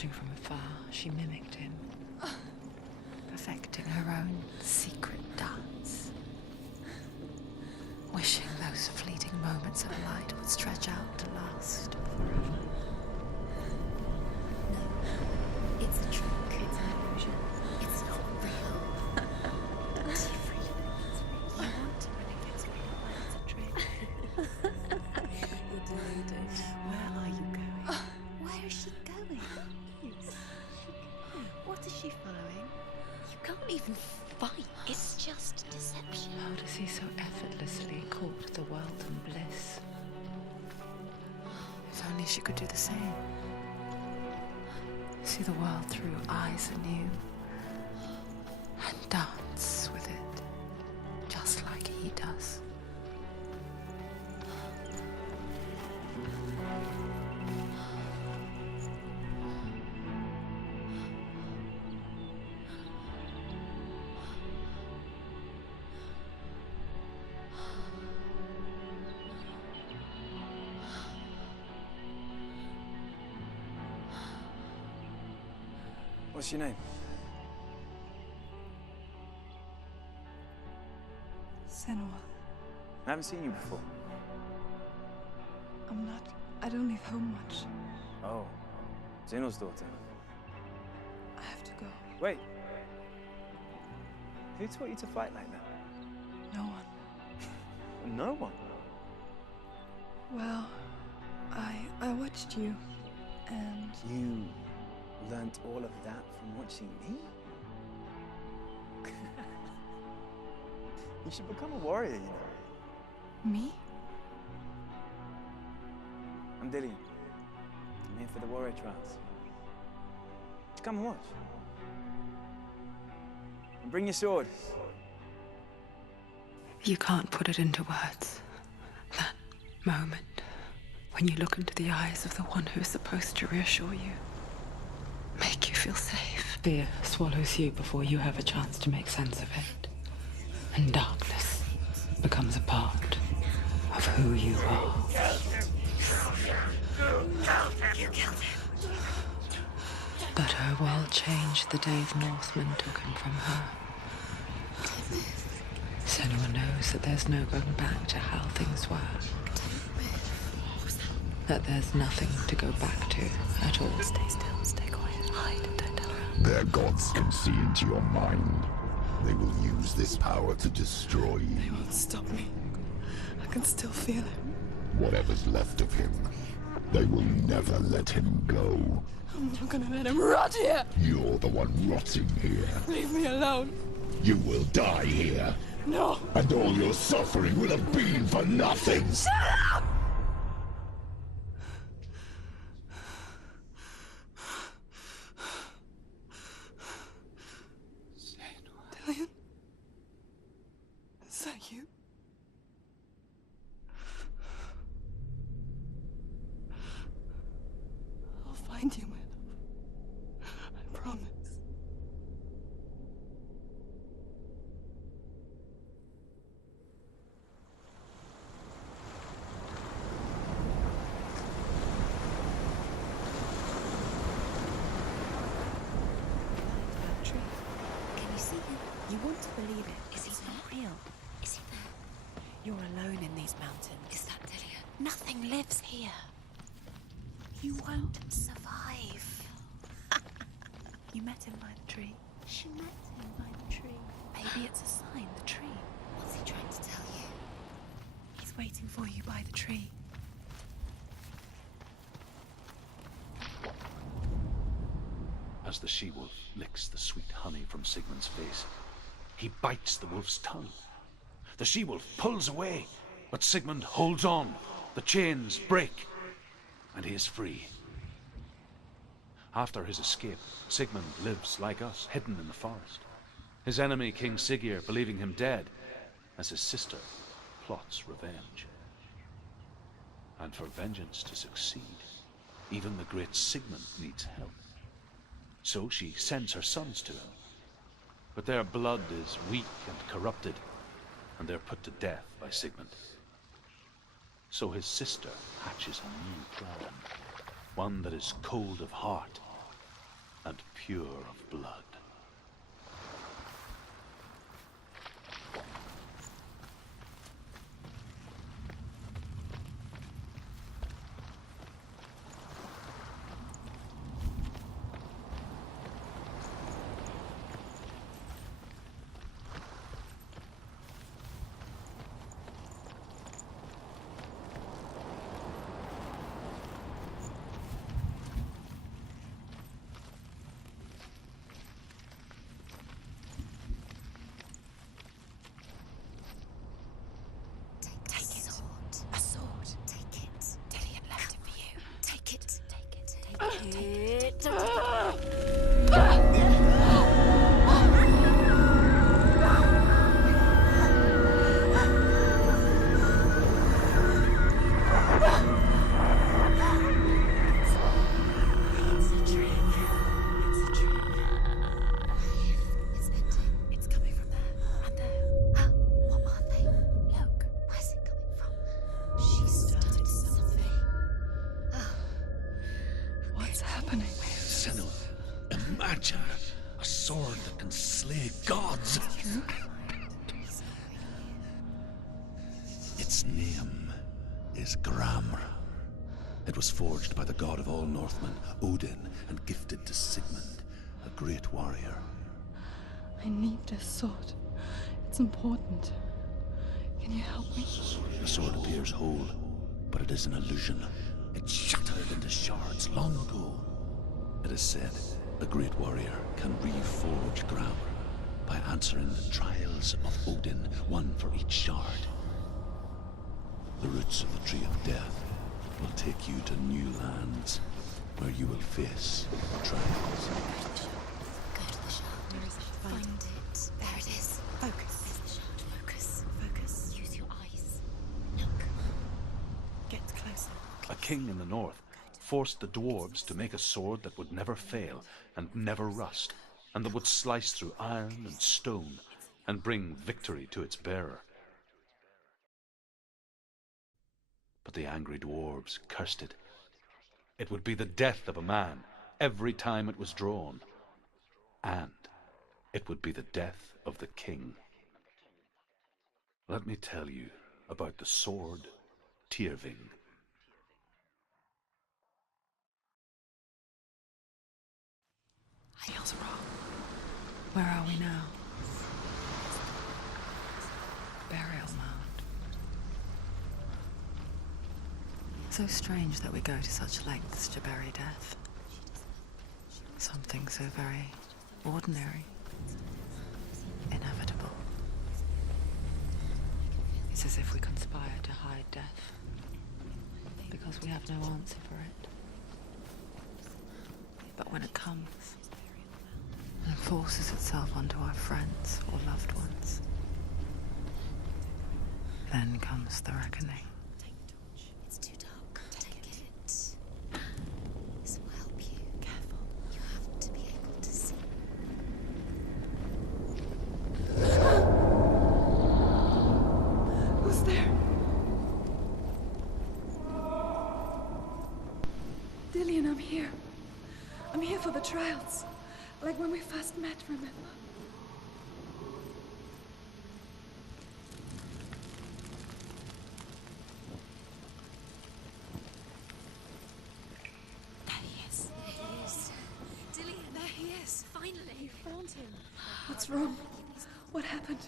Watching from afar, she mimicked him, perfecting her own secret dance, wishing those fleeting moments of light would stretch out to last forever. No, it's a trick. It's an illusion. It's not real. It's free. You want to believe it's real, but it's a trick. You're deluded. Where are you going? Where is she going? What is she following? You can't even fight. It's just deception. How does he so effortlessly court the world and bliss? If only she could do the same. See the world through eyes anew and dance with it, just like he does. What's your name? Senua. I haven't seen you before. I don't leave home much. Oh, Zenua's daughter. I have to go. Wait. Who taught you to fight like that? No one. No one? Well, I watched you, and You learnt all of that from watching me? You should become a warrior, you know. me? I'm Dillian. I'm here for the warrior trials. Come and watch. And bring your sword. You can't put it into words. That moment when you look into the eyes of the one who's supposed to reassure you, make you feel safe. Fear swallows you before you have a chance to make sense of it. And darkness becomes a part of who you are. You killed him. But her world changed the day the Northmen took him from her. Senua knows that there's no going back to how things were. That there's nothing to go back to at all. Stay still, stay quiet, hide, don't tell her. Their gods can see into your mind. They will use this power to destroy you. They won't stop me. I can still feel him. Whatever's left of him, they will never let him go. I'm not gonna let him rot here. You're the one rotting here. Leave me alone. You will die here. No. And all your suffering will have been for nothing. Shut up! Dillian? Is that you? I'll find you, my love. I promise. Can you see him? You want to believe it. Is he not real? Is he there? You're alone in these mountains. Is that Dillian? Nothing lives here. You won't survive. You met him by the tree. She met him by the tree. Maybe it's a sign, the tree. What's he trying to tell you? He's waiting for you by the tree. As the she-wolf licks the sweet honey from Sigmund's face, he bites the wolf's tongue. The she-wolf pulls away, but Sigmund holds on. The chains break, and he is free. After his escape, Sigmund lives like us, hidden in the forest. His enemy, King Siggeir, believing him dead, as his sister plots revenge. And for vengeance to succeed, even the great Sigmund needs help. So she sends her sons to him. But their blood is weak and corrupted, and they're put to death by Sigmund. So his sister hatches a new plan, one that is cold of heart and pure of blood. Senua, imagine a sword that can slay gods. Its name is Gramr. It was forged by the god of all Northmen, Odin, and gifted to Sigmund, a great warrior. I need this sword. It's important. Can you help me? The sword appears whole, but it is an illusion. It shattered into shards long ago. It is said a great warrior can reforge Gramr by answering the trials of Odin, one for each shard. The roots of the Tree of Death will take you to new lands where you will face trials. Go to the shard. Find it. There it is. Focus. There's the shard. Focus. Focus. Use your eyes. Look. Get closer. A king in the north forced the dwarves to make a sword that would never fail and never rust, and that would slice through iron and stone and bring victory to its bearer. But the angry dwarves cursed it. It would be the death of a man every time it was drawn, and it would be the death of the king. Let me tell you about the sword Tyrving. Feels wrong. Where are we now? Burial mound. So strange that we go to such lengths to bury death. Something so very ordinary, inevitable. It's as if we conspire to hide death, because we have no answer for it. But when it comes, and forces itself onto our friends or loved ones, then comes the reckoning. It's too dark. Take it. This will help you. Careful. You have to be able to see. Who's there? Dillian, I'm here. I'm here for the trials. Like when we first met, remember? There he is. There he is. Dillian, there he is. Finally. You found him. What's wrong? What happened?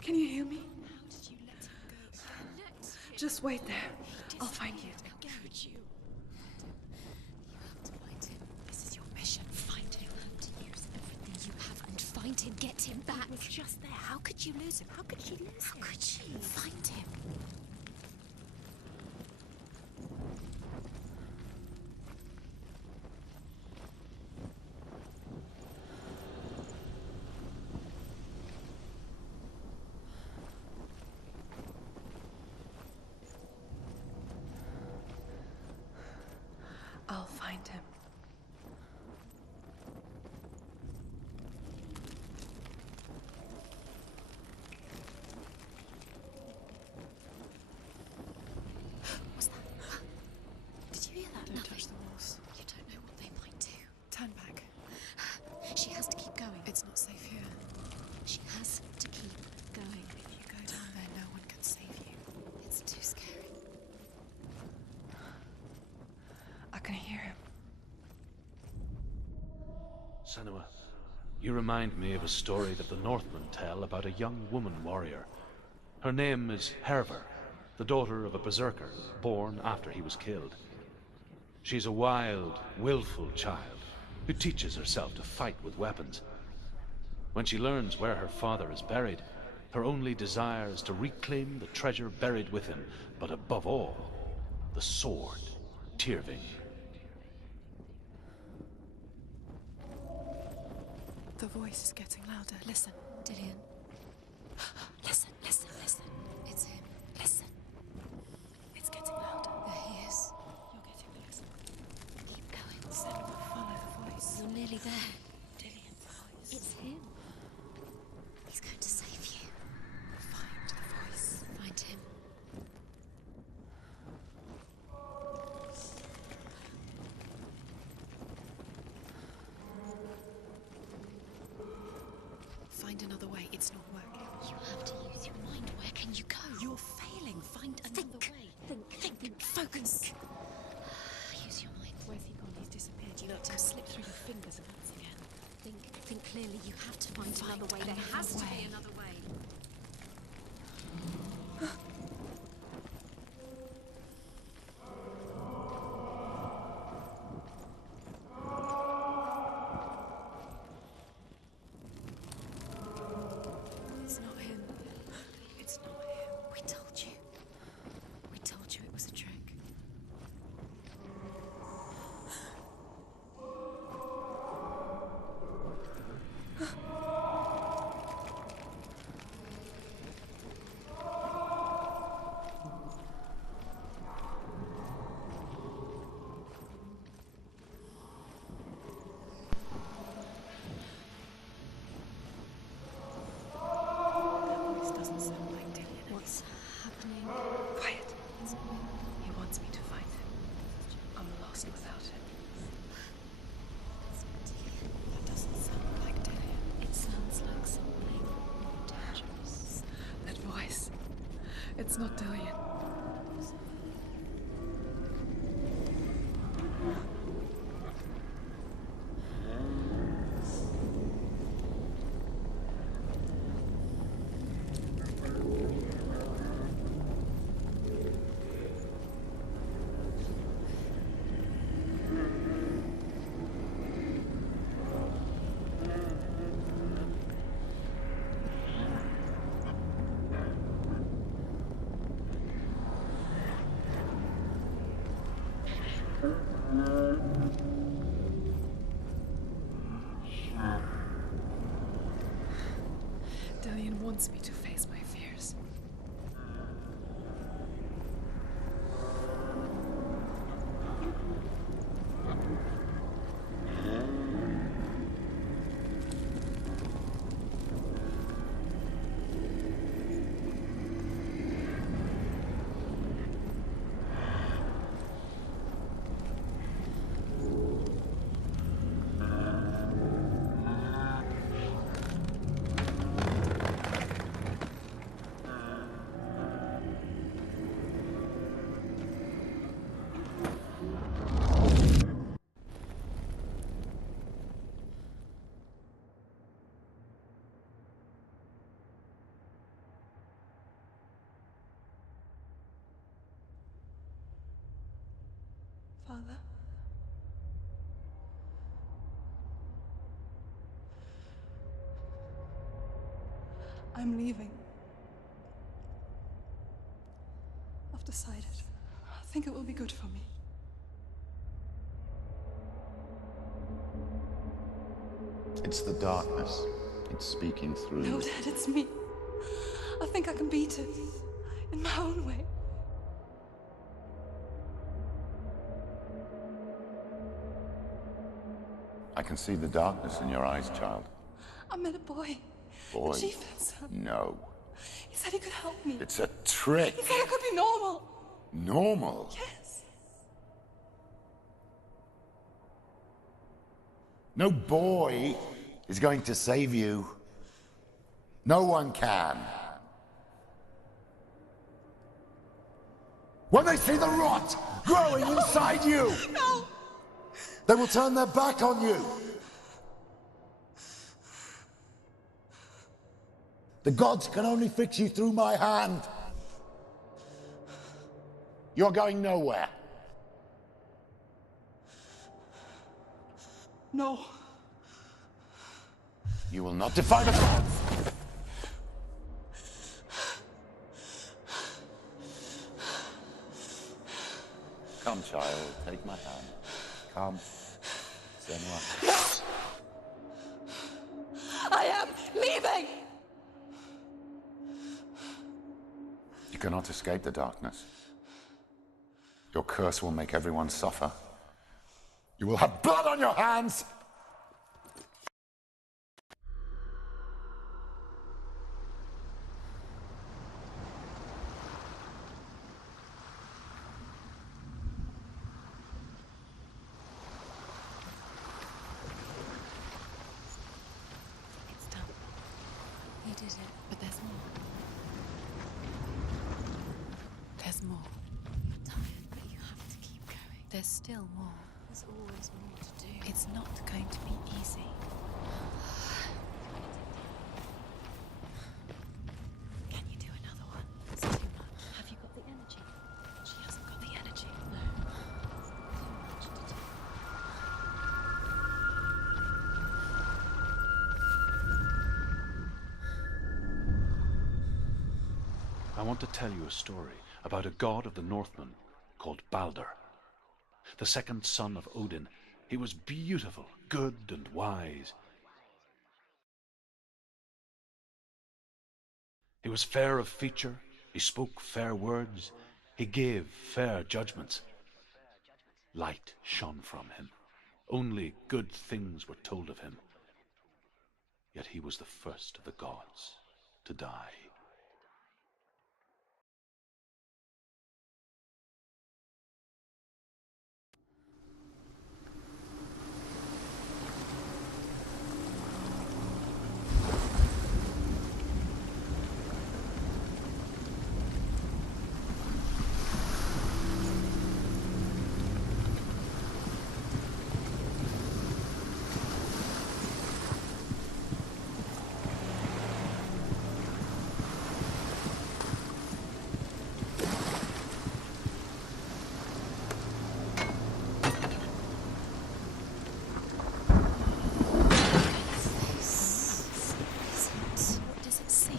Can you hear me? How did you let him go? Just wait there. I'll find you. How could you? You have to find him. This is your mission. Find him. You have to use everything you have and find him. Get him back. He was just there. How could you lose him? How could she lose him? How could she? Find him. I'll find him. What's that? Did you hear that? Don't touch the walls. You don't know what they might do. Turn back. It's not safe here. She has to keep going. If you go down there, no one can save you. It's too scary. I can hear him. Senua, you remind me of a story that the Northmen tell about a young woman warrior. Her name is Herver, the daughter of a berserker, born after he was killed. She's a wild, willful child who teaches herself to fight with weapons. When she learns where her father is buried, her only desire is to reclaim the treasure buried with him, but above all, the sword, Tyrving. The voice is getting louder. Listen, Dillian. Listen, listen, listen. It's him. Listen. It's getting louder. There he is. You're getting closer. Keep going. Senua, follow the voice. You're nearly there. Dillian's voice. It's him. He's going to save you. Find the voice. Find him. Find another way. It's not working. You have to use your mind. Where can you go? You're failing. Find another way. Think. Focus. Use your mind. Where's he gone? He's disappeared. You let him slip through your fingers and once again. Think clearly. You have to find another way. There has to be another way. It's not him. It's not him. We told you. We told you it was a trick. That voice doesn't sound like Dillian. What's happening? Quiet. He wants me to find him. I'm lost without him. It's not Dillian. That doesn't sound like Dillian. It sounds like something more dangerous. That voice. It's not Dillian. Dillian wants me to face my fears. Father? I'm leaving. I've decided. I think it will be good for me. It's the darkness. It's speaking through No, you. Dad, it's me. I think I can beat it. In my own way. I can see the darkness in your eyes, child. I met a boy. Boy. The chieftain's son. No. He said he could help me. It's a trick. He said I could be normal. Normal. Yes. No boy is going to save you. No one can. When they see the rot growing inside you, no, they will turn their back on you. The gods can only fix you through my hand. You're going nowhere. No. You will not defy the gods. Come, child, take my hand. Come. Senua. I am leaving! You cannot escape the darkness. Your curse will make everyone suffer. You will have blood on your hands! It's done. You did it, but there's more. There's more. You're tired, but you have to keep going. There's still more. There's always more to do. It's not going to be easy. Can you do another one? It's too much. Have you got the energy? She hasn't got the energy. No. It's too much to do. I want to tell you a story about a god of the Northmen called Balder. The second son of Odin. He was beautiful, good, and wise. He was fair of feature, he spoke fair words, he gave fair judgments. Light shone from him. Only good things were told of him. Yet he was the first of the gods to die. What does it see?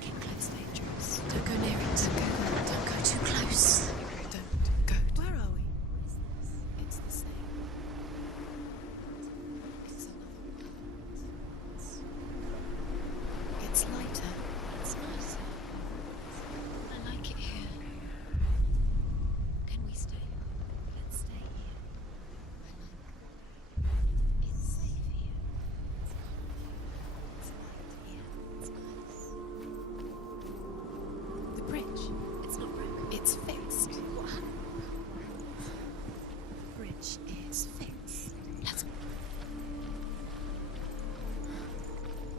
Get close, dangerous. Don't go near it. Don't go too close. Don't go. Where are we? It's the same. It's another world. It's lighter. It's nicer. I like it here. Can we stay? Let's stay here. It's safe here. It's light here. It's nice. The bridge. It's not broken. It's fixed. What happened? The bridge is fixed. Let's go.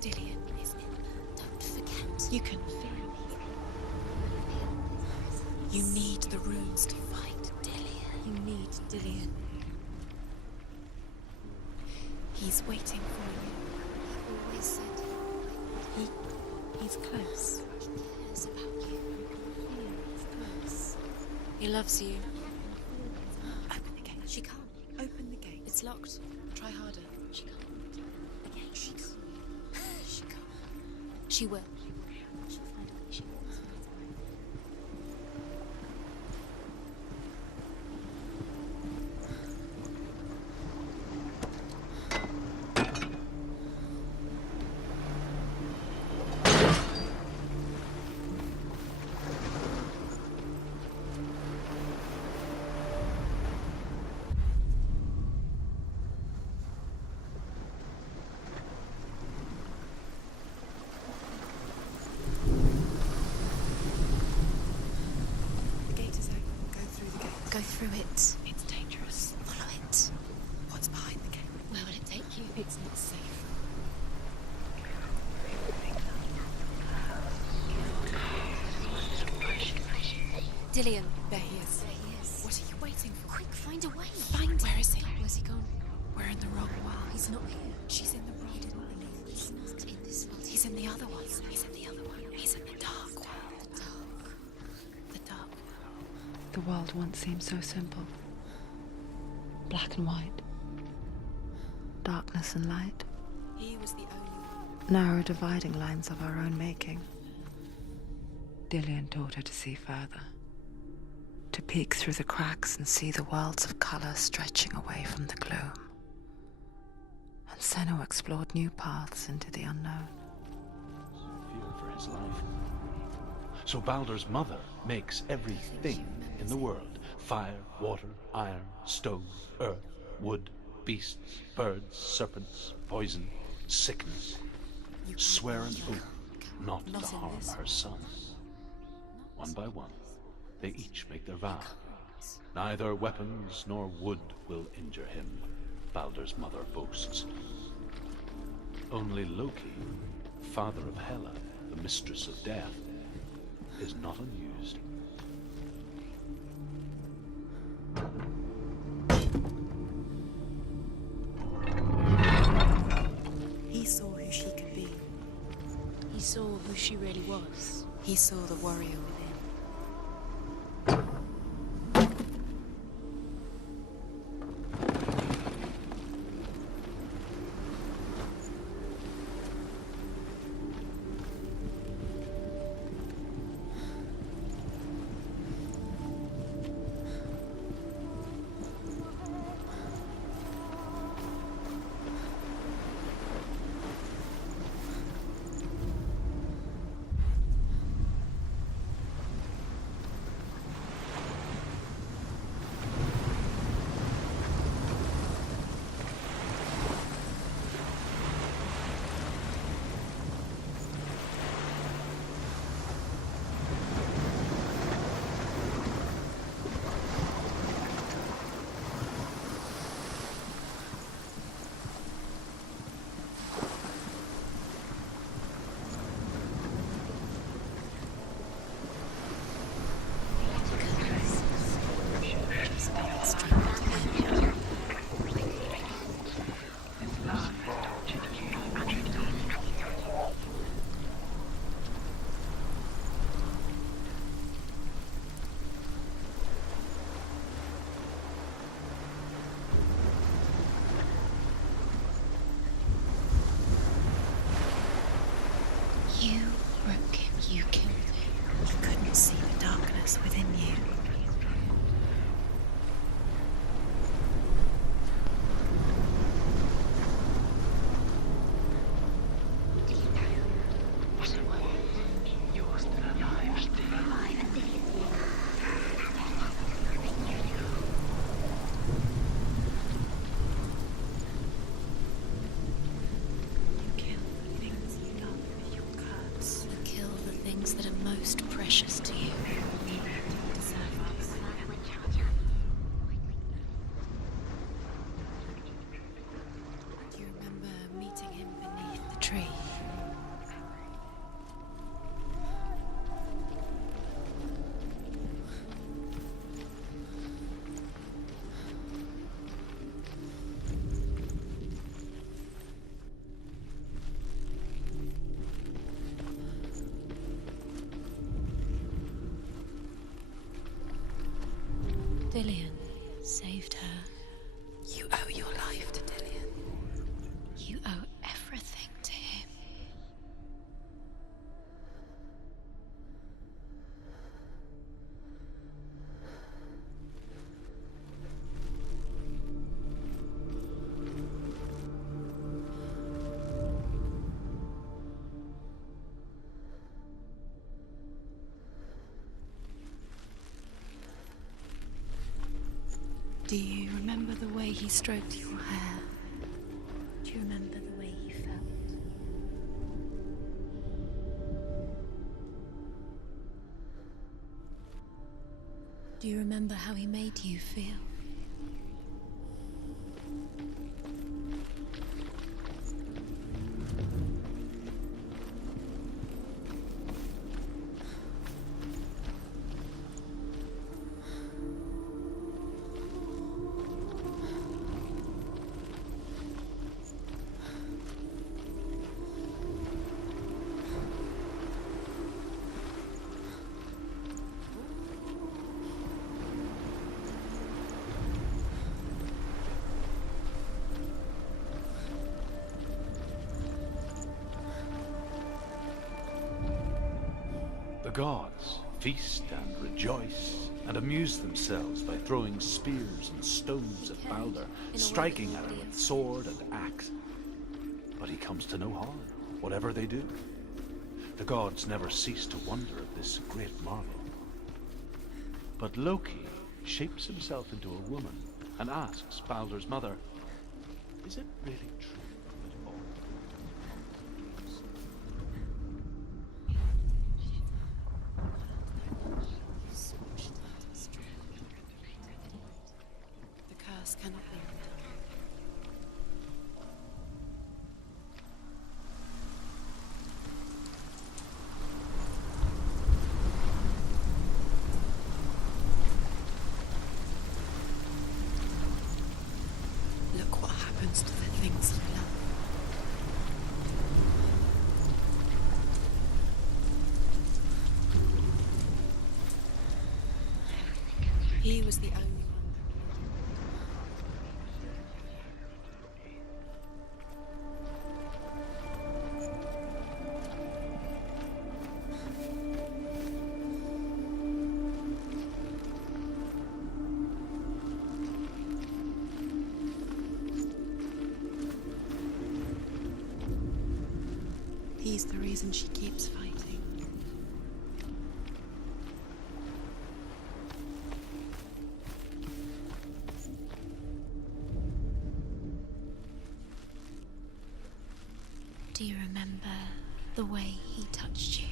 Dillion is in there. Don't forget. You can feel it. You need the runes to fight Dillion. You need Dillion. He's waiting for you. He always said he's close. He cares about you. You can feel he's close. He loves you. Open the gate. She can't. Open the gate. It's locked. Try harder. She can't. The gate. She can't. She can't. She will. She'll find a way. She will. Dillion. There he is. What are you waiting for? Quick, find a way. Where is he? Where's he gone? We're in the wrong world. He's not here. She's in the wrong world. He's not in this world. He's in the other one. He's in the other one. He's in the dark world. The dark world. The world once seemed so simple. Black and white. Darkness and light. He was the only one. Narrow dividing lines of our own making. Dillion taught her to see further. To peek through the cracks and see the worlds of color stretching away from the gloom. And Senua explored new paths into the unknown. Fear for his life. So Baldur's mother makes everything in the world. Fire, water, iron, stone, earth, wood, beasts, birds, serpents, poison, sickness. Swear an oath not to harm her son. One by one, they each make their vow. Neither weapons nor wood will injure him, Baldur's mother boasts. Only Loki, father of Hela, the mistress of death, is not unused. He saw who she could be. He saw who she really was. He saw the warrior within. You broke him. You killed him. You couldn't see the darkness within you. That are most precious to you. Do you remember meeting him beneath the tree? Dillion saved her. You owe your life to Dillion. You owe everything to him. Do you remember the way he stroked your hair? Do you remember the way he felt? Do you remember how he made you feel? gods feast and rejoice and amuse themselves by throwing spears and stones at Balder, striking at him with sword and axe. But he comes to no harm, whatever they do. The gods never cease to wonder at this great marvel. But Loki shapes himself into a woman and asks Balder's mother, is it really true that all... The curse cannot be removed. Look what happens to the things you love. He was the only one. He's the reason she keeps fighting. Do you remember the way he touched you?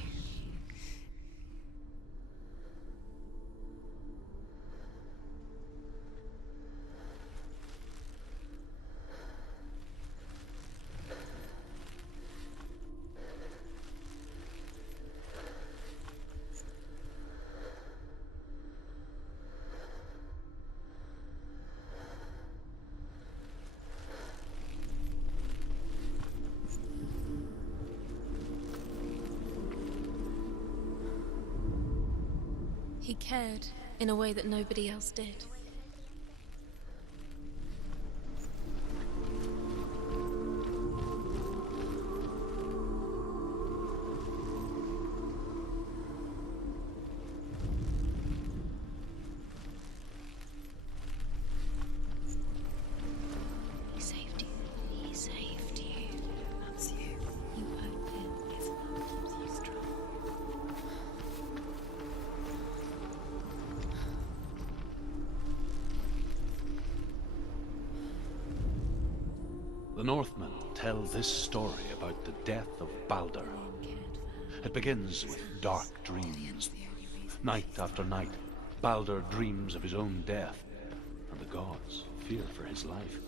He cared in a way that nobody else did. He saved you. He saved you. That's you. You owed him. His love keeps you strong. The Northmen tell this story about the death of Balder. It begins with dark dreams. Night after night, Balder dreams of his own death, and the gods fear for his life.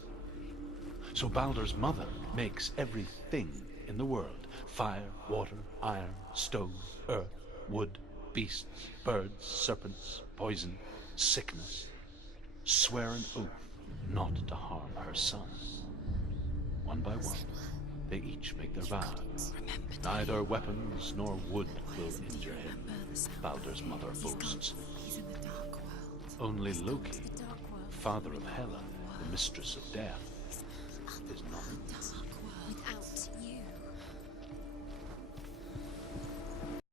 So Balder's mother makes everything in the world: fire, water, iron, stone, earth, wood, beasts, birds, serpents, poison, sickness, swear an oath not to harm her son. One by one, they each make their vows. Neither weapons nor wood will injure him, Balder's mother boasts. He's in the dark world. Only Loki, father of Hela, the mistress of death, is not. Dark world. Without you.